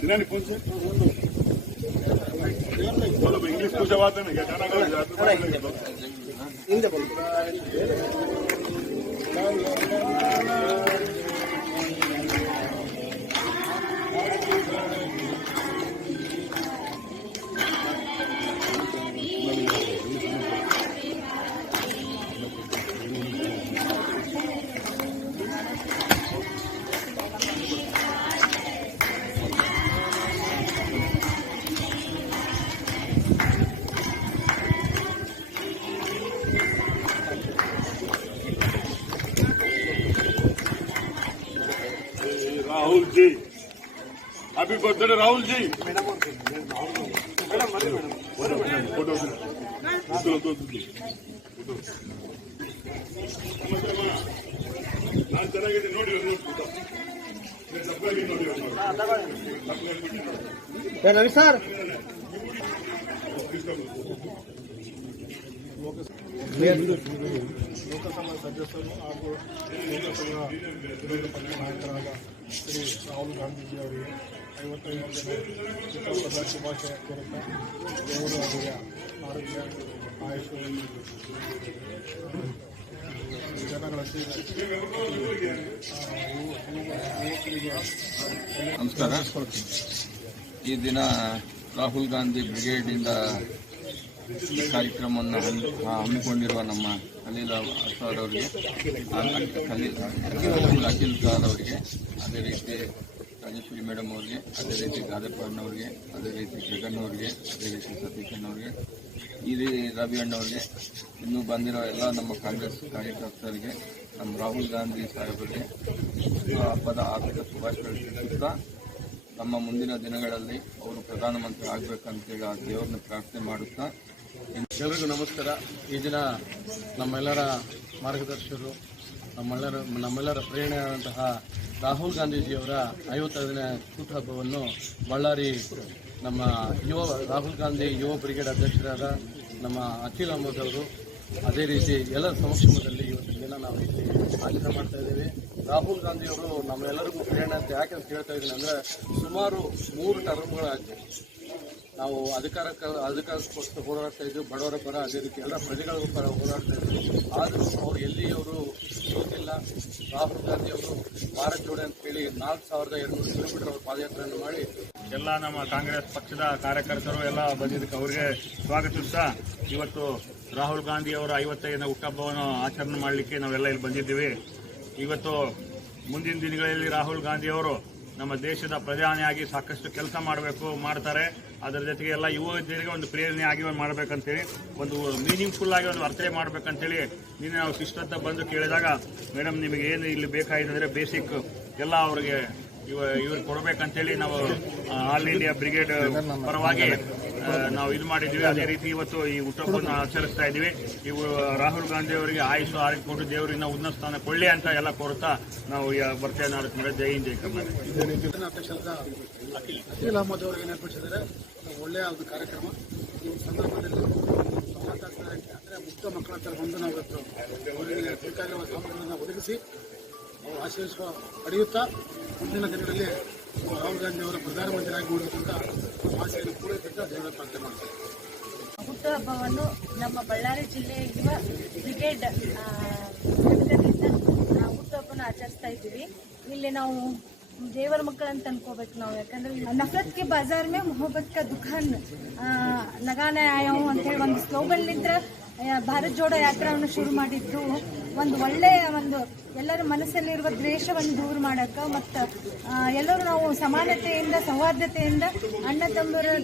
जिन्होंने फोन से बोलो इंग्लिश पूछा बात है ना क्या गाना Rahul ji, happy birthday Rahul ji. Photo ಚೆನ್ನಾಗಿದೆ ನೋಡಿ ನೋಡಿ ಸರ್. ಲೋಕಸಭಾ ಸದಸ್ಯರು ಹಾಗೂ ಲೋಕಸಭಾ ವಿರೋಧ ಪಕ್ಷ ನಾಯಕರಾದ ಶ್ರೀ ರಾಹುಲ್ ಗಾಂಧೀಜಿ ಅವರಿಗೆ 55ನೇ ಹುಟ್ಟುಹಬ್ಬದ ಶುಭಾಶಯ ಕೋರುತ್ತಾ ದೇವರು ಅವರಿಗೆ ಆರೋಗ್ಯ ಆಯುಷ್ ಜನಗಳ ನಮಸ್ಕಾರ. ಈ ದಿನ ರಾಹುಲ್ ಗಾಂಧಿ ಬ್ರಿಗೇಡಿಂದ ಈ ಕಾರ್ಯಕ್ರಮವನ್ನು ಹಮ್ಮಿಕೊಂಡಿರುವ ನಮ್ಮ ಖಲೀಲ್ ಆಸಾದ್ ಅವರಿಗೆ, ಅಖಿಲ್ ಸಾದ್ ಅವರಿಗೆ, ಅದೇ ರೀತಿ ರಾಜೇಶ್ವರಿ ಮೇಡಮ್ ಅವರಿಗೆ, ಅದೇ ರೀತಿ ಗಾದಪ್ಪಣ್ಣವ್ರಿಗೆ, ಅದೇ ರೀತಿ ಜಗನ್ ಅವರಿಗೆ, ಅದೇ ರೀತಿ ಸತೀಶ್ ಅಣ್ಣವ್ರಿಗೆ, ಈ ರವಿ ಅಣ್ಣವ್ರಿಗೆ, ಇನ್ನೂ ಬಂದಿರೋ ಎಲ್ಲ ನಮ್ಮ ಕಾಂಗ್ರೆಸ್ ಕಾರ್ಯಕರ್ತರಿಗೆ, ನಮ್ಮ ರಾಹುಲ್ ಗಾಂಧಿ ಸಾಹೇಬರಿಗೆ ಹಬ್ಬದ ಆರ್ಥಿಕ ಶುಭಾಶಯಗಳು ತಿಳಿಸುತ್ತಾ, ನಮ್ಮ ಮುಂದಿನ ದಿನಗಳಲ್ಲಿ ಅವರು ಪ್ರಧಾನಮಂತ್ರಿ ಆಗಬೇಕಂತೇಳಿ ಆ ದೇವರನ್ನ ಪ್ರಾರ್ಥನೆ ಮಾಡುತ್ತಾ ಎಲ್ಲರಿಗೂ ನಮಸ್ಕಾರ. ಈ ದಿನ ನಮ್ಮೆಲ್ಲರ ಮಾರ್ಗದರ್ಶಕರು, ನಮ್ಮೆಲ್ಲರ ಪ್ರೇರಣೆಯಾದಂತಹ ರಾಹುಲ್ ಗಾಂಧೀಜಿಯವರ 55ನೇ ಹುಟ್ಟುಹಬ್ಬವನ್ನು ಬಳ್ಳಾರಿ ನಮ್ಮ ರಾಹುಲ್ ಗಾಂಧಿ ಯುವ ಬ್ರಿಗೇಡ್ ಅಧ್ಯಕ್ಷರಾದ ನಮ್ಮ ಅಖಿಲ್ ಅಹಮದ್ ಅವರು, ಅದೇ ರೀತಿ ಎಲ್ಲರ ಸಮಕ್ಷಮದಲ್ಲಿ ಇವತ್ತಿನ ದಿನ ನಾವು ಇಲ್ಲಿ ಆಚರಣೆ ಮಾಡ್ತಾ ಇದ್ದೀವಿ. ರಾಹುಲ್ ಗಾಂಧಿಯವರು ನಮ್ಮೆಲ್ಲರಿಗೂ ಪ್ರೇರಣೆ ಅಂತ ಯಾಕೆ ಅಂತ ಹೇಳ್ತಾ ಇದ್ದೀನಿ ಅಂದರೆ, ಸುಮಾರು 3 ಟರ್ಮ್ಗಳಾಗಿದೆ ನಾವು ಅಧಿಕಾರಕ್ಕೋಸ್ಕರ ಹೋರಾಡ್ತಾ ಇದ್ವಿ, ಬಡವರ ಪರ, ಅದೇ ರೀತಿ ಎಲ್ಲ ಪ್ರಜೆಗಳ ಪರ ಹೋರಾಡ್ತಾ ಇದ್ವಿ. ಆದರೂ ಅವರು ಎಲ್ಲಿ ಅವರು ಸೋತಿಲ್ಲ. ರಾಹುಲ್ ಗಾಂಧಿ ಅವರು ಭಾರತ್ ಜೋಡೋ ಅಂತ ಹೇಳಿ 4200 ಕಿಲೋಮೀಟರ್ ಅವರು ಪಾದಯಾತ್ರೆಯನ್ನು ಮಾಡಿ ಎಲ್ಲ ನಮ್ಮ ಕಾಂಗ್ರೆಸ್ ಪಕ್ಷದ ಕಾರ್ಯಕರ್ತರು ಎಲ್ಲ ಬಂದಿದ್ದಕ್ಕೆ ಅವರಿಗೆ ಸ್ವಾಗತಿಸ್ತಾ, ಇವತ್ತು ರಾಹುಲ್ ಗಾಂಧಿ ಅವರ 55ನೇ ಹುಟ್ಟುಹಬ್ಬವನ್ನು ಆಚರಣೆ ಮಾಡಲಿಕ್ಕೆ ನಾವೆಲ್ಲ ಇಲ್ಲಿ ಬಂದಿದ್ದೀವಿ. ಇವತ್ತು ಮುಂದಿನ ದಿನಗಳಲ್ಲಿ ರಾಹುಲ್ ಗಾಂಧಿ ಅವರು ನಮ್ಮ ದೇಶದ ಪ್ರಧಾನಿಯಾಗಿ ಸಾಕಷ್ಟು ಕೆಲಸ ಮಾಡ್ತಾರೆ. ಅದರ ಜೊತೆಗೆ ಎಲ್ಲ ಯುವಜನರಿಗೆ ಒಂದು ಪ್ರೇರಣೆ ಆಗಿ ಮಾಡಬೇಕಂತೇಳಿ, ಒಂದು ಮೀನಿಂಗ್ಫುಲ್ ಆಗಿ ಒಂದು ಅರ್ಥ ಮಾಡಬೇಕಂತೇಳಿ ನಿನ್ನೆ ನಾವು ಶಿಸ್ತತ್ತ ಬಂದು ಕೇಳಿದಾಗ, ಮೇಡಮ್ ನಿಮಗೆ ಏನು ಇಲ್ಲಿ ಬೇಕಾಗಿದೆ ಅಂದರೆ ಬೇಸಿಕ್ ಎಲ್ಲ ಅವ್ರಿಗೆ ಇವ್ರಿಗೆ ಕೊಡಬೇಕಂತೇಳಿ ನಾವು ಆಲ್ ಇಂಡಿಯಾ ಬ್ರಿಗೇಡ್ ಪರವಾಗಿ ನಾವು ಇದು ಮಾಡಿದ್ವಿ. ಅದೇ ರೀತಿ ಇವತ್ತು ಈ ಹುಟ್ಟುಹಬ್ಬವನ್ನು ಆಚರಿಸ್ತಾ ಇದ್ದೀವಿ. ಇವು ರಾಹುಲ್ ಗಾಂಧಿ ಅವರಿಗೆ ಆಯುಷ್ ಆರೋಗ್ಯ ಕೊಟ್ಟು ದೇವರಿಂದ ಉನ್ನತ ಸ್ಥಾನ ಕೊಳ್ಳಿ ಅಂತ ಎಲ್ಲ ಕೋರುತ್ತಾ ನಾವು ಬರ್ತೇವೆ. ಜೈ ಹಿಂದ್, ಜೈ ಕರ್ನಾಟಕ. ಅಧ್ಯಕ್ಷರಾದ ಅಖಿಲ್ ಅಹಮದ್ ಅವರಿಗೆ ಏರ್ಪಡಿಸಿದ್ದಾರೆ. ಒಳ್ಳೆಯ ಒಂದು ಕಾರ್ಯಕ್ರಮ. ಈ ಸಂದರ್ಭದಲ್ಲಿ ಅಂದರೆ ಮುಕ್ತ ಮಕ್ಕಳ ಹತ್ರ ಬಂದು ನಾವು ಅವರಿಗೆ ಬೇಕಾಗಿರುವ ಸಾಮಗ್ರಿಗಳನ್ನು ಒದಗಿಸಿ ಅವರು ಆಶೀರ್ವಾದ ಪಡೆಯುತ್ತಾ ಮುಂದಿನ ದಿನಗಳಲ್ಲಿ ರಾಹುಲ್ ಗಾಂಧಿ ಅವರ ಪ್ರಧಾನಮಂತ್ರಿ ಆಗಿ ನೋಡಬೇಕಂತ ಆಸೆಯನ್ನು ಪೂರೈಸುತ್ತಾ ದೇವರ ಪ್ರಾರ್ಥನೆ ಮಾಡ್ತಾರೆ. ಹುಟ್ಟುಹಬ್ಬವನ್ನು ನಮ್ಮ ಬಳ್ಳಾರಿ ಜಿಲ್ಲೆಯ ಯುವ ಬ್ರಿಗೇಡ್ ಹುಟ್ಟುಹಬ್ಬವನ್ನು ಆಚರಿಸ್ತಾ ಇದ್ದೀವಿ. ಇಲ್ಲಿ ನಾವು ದೇವರ ಮಕ್ಕಳಂತ ಅನ್ಕೋಬೇಕು ನಾವು, ಯಾಕಂದ್ರೆ ನಫರತ್ ಕೆ ಬಾಜಾರ್ ಮೇ ಮೊಹಬ್ಬತ್ ಕಾ ದುಕಾನ್ ಲಗಾನೆ ಆಯೋ ಅಂತ ಹೇಳಿ ಒಂದು ಸ್ಲೋಗನ್ ನಿಂತ್ರ ಭಾರತ್ ಜೋಡೋ ಯಾತ್ರಾವನ್ನು ಶುರು ಮಾಡಿದ್ದು. ಒಂದು ಒಳ್ಳೆಯ ಒಂದು ಎಲ್ಲರ ಮನಸ್ಸಲ್ಲಿರುವ ದ್ವೇಷವನ್ನು ದೂರ ಮಾಡಕ್ಕೆ, ಮತ್ತು ಎಲ್ಲರೂ ನಾವು ಸಮಾನತೆಯಿಂದ ಸೌಹಾರ್ದತೆಯಿಂದ ಅಣ್ಣ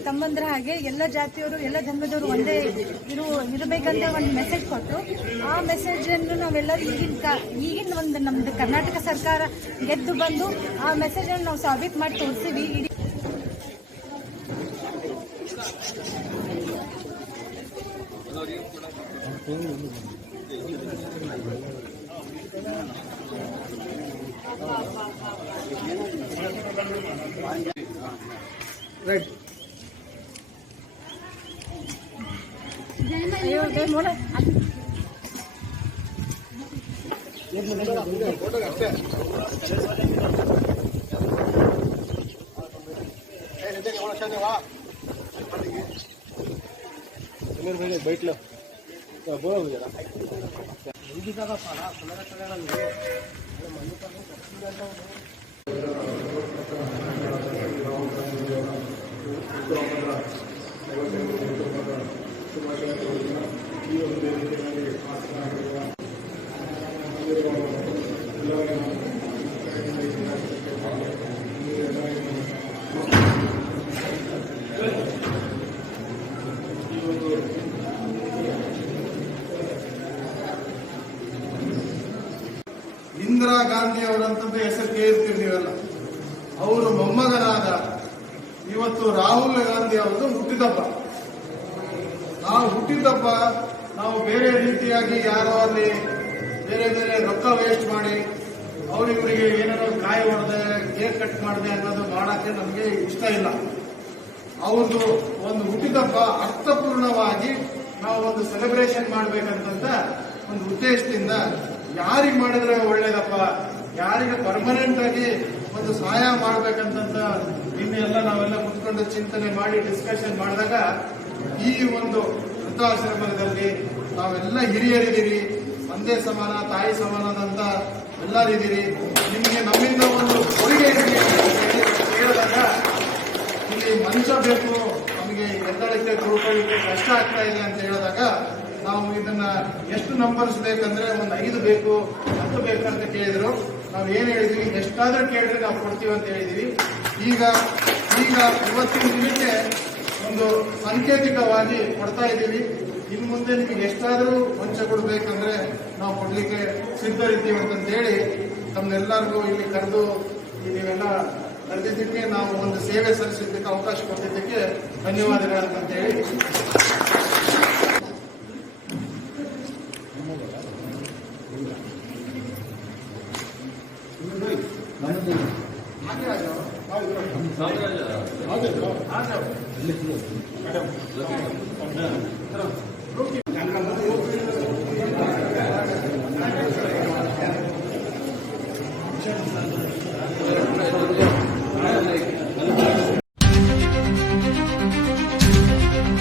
ತಮ್ಮಂದ್ರ ಹಾಗೆ ಎಲ್ಲ ಜಾತಿಯವರು ಎಲ್ಲ ಧರ್ಮದವರು ಒಂದೇ ಇರಬೇಕಂತ ಒಂದು ಮೆಸೇಜ್ ಕೊಟ್ಟರು. ಆ ಮೆಸೇಜನ್ನು ನಾವೆಲ್ಲರೂ ಈಗಿನ ಒಂದು ನಮ್ದು ಕರ್ನಾಟಕ ಸರ್ಕಾರ ಗೆದ್ದು ಬಂದು ಆ ಮೆಸೇಜನ್ನು ನಾವು ಸಾಬೀತು ಮಾಡಿ ತೋರಿಸ್ತೀವಿ. ರೈಟ್. ಅಯ್ಯೋ ಇಂದಿರಾ ಗಾಂಧಿ ಅವರಂತದ್ದು ಹೆಸರು ಕೇಳಿರ್ತೀವಿ ನೀವೆಲ್ಲ. ಅವರು ಮೊಮ್ಮಗನಾದ ಇವತ್ತು ರಾಹುಲ್ ಗಾಂಧಿ ಅವರದ್ದು ಹುಟ್ಟಿದಬ್ಬ. ನಾವು ಹುಟ್ಟಿದಬ್ಬ ನಾವು ಬೇರೆ ರೀತಿಯಾಗಿ ಯಾರೋ ಅಲ್ಲಿ ಬೇರೆ ಬೇರೆ ರೊಕ್ಕ ವೇಸ್ಟ್ ಮಾಡಿ ಅವರಿವರಿಗೆ ಏನಾದ್ರು ಕಾಯಿ ಹೊಡೆದೆ ಕೇಕ್ ಕಟ್ ಮಾಡಿದೆ ಅನ್ನೋದು ಮಾಡಕ್ಕೆ ನಮಗೆ ಇಷ್ಟ ಇಲ್ಲ. ಅವ್ರದ್ದು ಒಂದು ಹುಟ್ಟಿದಬ್ಬ ಅರ್ಥಪೂರ್ಣವಾಗಿ ನಾವು ಒಂದು ಸೆಲೆಬ್ರೇಷನ್ ಮಾಡ್ಬೇಕಂತ ಒಂದು ಉದ್ದೇಶದಿಂದ ಯಾರಿಗೆ ಮಾಡಿದ್ರೆ ಒಳ್ಳೇದಪ್ಪ, ಯಾರಿಗೆ ಪರ್ಮನೆಂಟ್ ಆಗಿ ಒಂದು ಸಹಾಯ ಮಾಡ್ಬೇಕಂತ ನಿನ್ನೆಲ್ಲ ನಾವೆಲ್ಲ ಕುತ್ಕೊಂಡು ಚಿಂತನೆ ಮಾಡಿ ಡಿಸ್ಕಷನ್ ಮಾಡಿದಾಗ ಈ ಒಂದು ವೃದ್ಧಾಶ್ರಮದಲ್ಲಿ ನಾವೆಲ್ಲ ಹಿರಿಯರಿದ್ದೀರಿ, ತಂದೆ ಸಮಾನ ತಾಯಿ ಸಮಾನದಂತ ಎಲ್ಲರಿದ್ದೀರಿ, ನಿಮಗೆ ನಮ್ಮಿಂದ ಒಂದು ಕೊಡುಗೆ ಇದೆ ಹೇಳಿದಾಗ ಇಲ್ಲಿ ಮಂಚ ಬೇಕು, ನಮಗೆ ಎದ್ದಳಕ್ಕೆ ಕೂತ್ಕೊಳ್ಳಿಕ್ಕೆ ಕಷ್ಟ ಆಗ್ತಾ ಇದೆ ಅಂತ ಹೇಳಿದಾಗ ನಾವು ಇದನ್ನ ಎಷ್ಟು ನಂಬರ್ಸ್ ಬೇಕಂದ್ರೆ ಒಂದು 5 ಬೇಕು 10 ಬೇಕಂತ ಕೇಳಿದ್ರು. ನಾವು ಏನ್ ಹೇಳಿದ್ವಿ, ಎಷ್ಟಾದ್ರೂ ಕೇಳಿದ್ರೆ ನಾವು ಕೊಡ್ತೀವಿ ಅಂತ ಹೇಳಿದೀವಿ. ಈಗ ಇವತ್ತಿನ ದಿನಕ್ಕೆ ಒಂದು ಸಾಂಕೇತಿಕವಾಗಿ ಕೊಡ್ತಾ ಇದ್ದೀವಿ. ಇನ್ನು ಮುಂದೆ ನಿಮಗೆ ಎಷ್ಟಾದ್ರೂ ಮಂಚ ಕೊಡ್ಬೇಕಂದ್ರೆ ನಾವು ಕೊಡ್ಲಿಕ್ಕೆ ಸಿದ್ಧರಿದ್ದೀವಿ ಅಂತ ಹೇಳಿ ತಮ್ಮೆಲ್ಲರಿಗೂ ಇಲ್ಲಿ ಕರೆದು ನೀವೆಲ್ಲ ಕರೆದಿದ್ದಕ್ಕೆ, ನಾವು ಒಂದು ಸೇವೆ ಸಲ್ಲಿಸಿದ್ದಕ್ಕೆ ಅವಕಾಶ ಕೊಟ್ಟಿದ್ದಕ್ಕೆ ಧನ್ಯವಾದಗಳಂತ ಹೇಳಿ